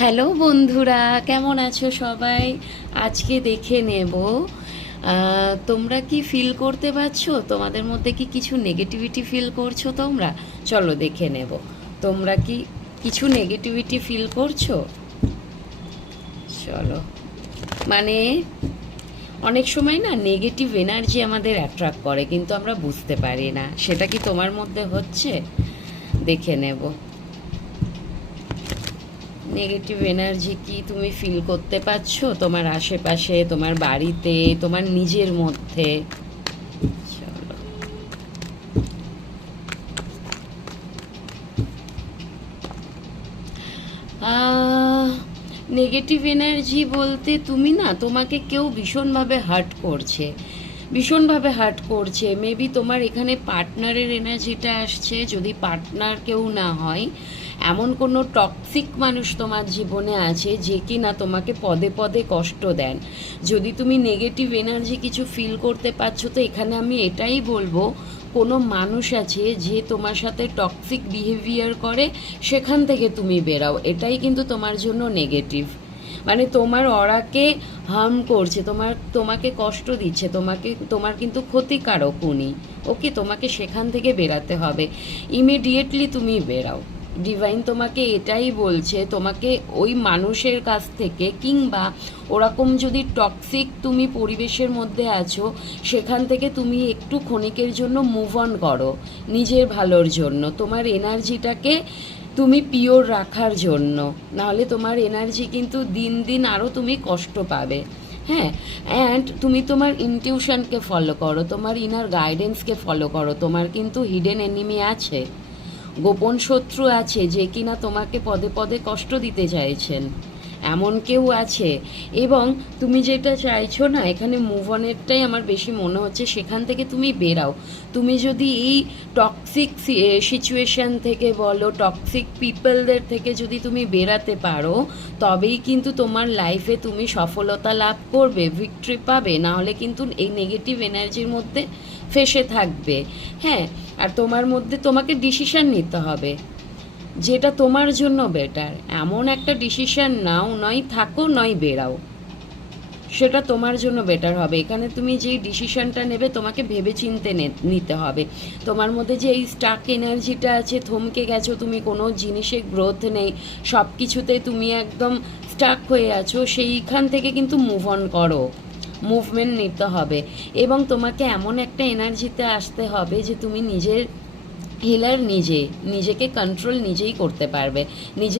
Hello বন্ধুরা, কেমন আছো সবাই? আজকে দেখে নেব তোমরা কি ফিল করতে পারছো, তোমাদের মধ্যে কি কিছু নেগেটিভিটি ফিল করছো তোমরা? চলো দেখে নেব। তোমরা কি কিছু নেগেটিভিটি ফিল করছো? চলো। মানে অনেক সময় না নেগেটিভ এনার্জি আমাদের অ্যাট্রাক্ট করে, কিন্তু আমরা বুঝতে পারি না। সেটা কি তোমার মধ্যে হচ্ছে? দেখে নেব। নেগেটিভ এনার্জি কি তুমি ফিল করতে পারছো তোমার আশেপাশে, তোমার বাড়িতে, তোমার নিজের মধ্যে? চলো। নেগেটিভ এনার্জি বলতে তুমি না, তোমাকে কেউ ভীষণভাবে হার্ট করছে, ভীষণভাবে হার্ট করছে। মেবি তোমার এখানে পার্টনারের এনার্জিটা আসছে। যদি পার্টনার কেউ না হয়, এমন কোনো টক্সিক মানুষ তোমার জীবনে আছে যে কি না তোমাকে পদে পদে কষ্ট দেন। যদি তুমি নেগেটিভ এনার্জি কিছু ফিল করতে পারছো, তো এখানে আমি এটাই বলবো, কোনো মানুষ আছে যে তোমার সাথে টক্সিক বিহেভিয়ার করে, সেখান থেকে তুমি বেরাও। এটাই কিন্তু তোমার জন্য নেগেটিভ। মানে তোমার অরাকে হার্ম করছে, তোমাকে কষ্ট দিচ্ছে, তোমার কিন্তু ক্ষতিকারক উনি। ওকে, তোমাকে সেখান থেকে বেরাতে হবে। ইমিডিয়েটলি তুমি বেরাও। ডিভাইন তোমাকে এটাই বলছে, তোমাকে ওই মানুষের কাছ থেকে, কিংবা ওরকম যদি টক্সিক তুমি পরিবেশের মধ্যে আছো, সেখান থেকে তুমি একটু ক্ষণিকের জন্য মুভ অন করো, নিজের ভালোর জন্য, তোমার এনার্জিটাকে তুমি পিওর রাখার জন্য। নাহলে তোমার এনার্জি কিন্তু দিন দিন আরও তুমি কষ্ট পাবে। হ্যাঁ, অ্যান্ড তুমি তোমার ইনটিউশনকে ফলো করো, তোমার ইনার গাইডেন্সকে ফলো করো। তোমার কিন্তু হিডেন এনিমি আছে, গোপন শত্রু আছে যে কিনা তোমাকে পদে পদে কষ্ট দিতে চাইছেন, এমন কেউ আছে। এবং তুমি যেটা চাইছো না, এখানে মুভ অনেরটাই আমার বেশি মনে হচ্ছে, সেখান থেকে তুমি বেরাও। তুমি যদি এই টক্সিক সিচুয়েশান থেকে বলো, টক্সিক পিপলদের থেকে যদি তুমি বেরাতে পারো, তবেই কিন্তু তোমার লাইফে তুমি সফলতা লাভ করবে, ভিক্টরি পাবে। নাহলে কিন্তু এই নেগেটিভ এনার্জির মধ্যে ফেসে থাকবে। হ্যাঁ, আর তোমার মধ্যে তোমাকে ডিসিশন নিতে হবে যেটা তোমার জন্য বেটার। এমন একটা ডিসিশন নাও, নয় থাকো নয় বেরাও, সেটা তোমার জন্য বেটার হবে। এখানে তুমি যেই ডিসিশনটা নেবে, তোমাকে ভেবে চিনতে নিতে হবে। তোমার মধ্যে যে এই স্টাক এনার্জিটা আছে, থমকে গেছো, তুমি কোনো জিনিসে গ্রোথ নেই, সব কিছুতে তুমি একদম স্টাক হয়ে আছো, সেইখান থেকে কিন্তু মুভ অন করো, মুভমেন্ট নিতে হবে। এবং তোমাকে এমন একটা এনার্জিতে আসতে হবে যে তুমি নিজের হিলার নিজে, নিজেকে কন্ট্রোল নিজেই করতে পারবে, নিজে